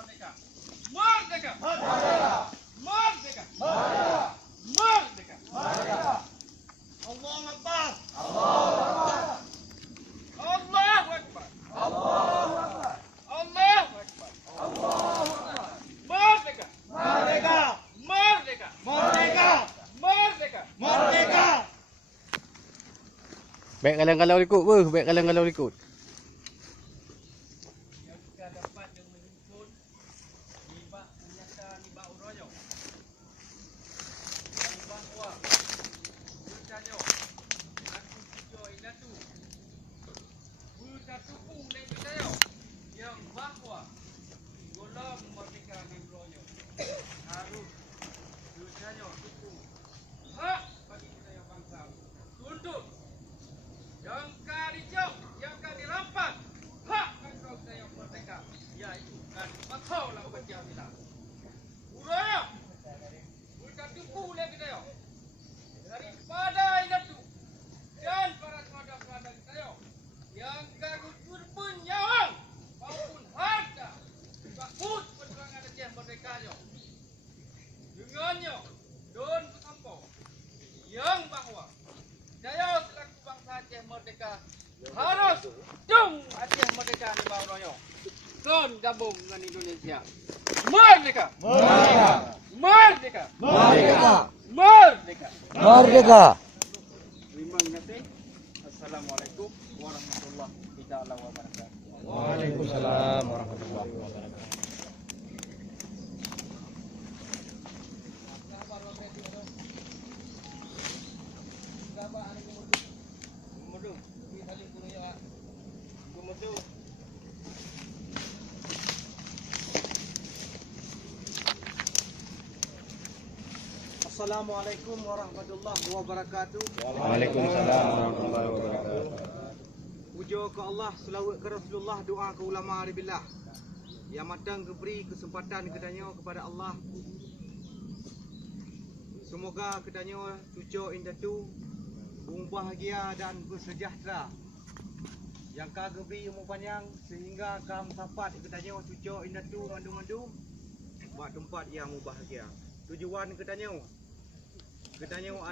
merdeka. Merdeka. Merdeka. Merdeka. Allahu Akbar. Allahu Akbar. Allahu Akbar. Merdeka. Merdeka! Merdeka. Merdeka! Merdeka. Merdeka! Baik kalau ikut apa? Baik kalau ikut. Yang kita dapat yang menyusun nibak menyatakan nibak uroyo. Yang bahwa bertanya aku tujuh inatu. Bersatu lagi saya. Yang bahwa golong merdeka uroyo harus bertanya dukung hak bagi kita yang bangsa untuk yang dijauh, yang dirampas hak bangsa saya merdeka, iaitu kan bakaulah Pancasila. Uraya, bersatu lagi saya daripada itu dan para saudara-saudara saya yang garut berpenyawang maupun harta sebut perjuangan Aceh merdekanya dengannya don bersampo yang bahwa saya selaku bangsa Aceh merdeka harus dung Aceh merdeka di bawah royo don gabung dengan Indonesia merdeka Merdeka! merdeka Merdeka! merdeka. Merdeka! Terima kasih. Assalamualaikum warahmatullahi wabarakatuh. Waalaikumsalam warahmatullahi wabarakatuh. Assalamualaikum warahmatullahi wabarakatuh. Waalaikumsalam warahmatullahi wabarakatuh. Puja ke Allah, selawat ke Rasulullah, doa ke ulama billah. Yang matang beri kesempatan kedanya kepada Allah. Semoga kedanya cucu indatu bahagia dan bersejahtera. Yang kagak beri umur panjang sehingga kam sapat kedanya cucu indatu mandu-mandu buat tempat yang bahagia. Tujuan kedanya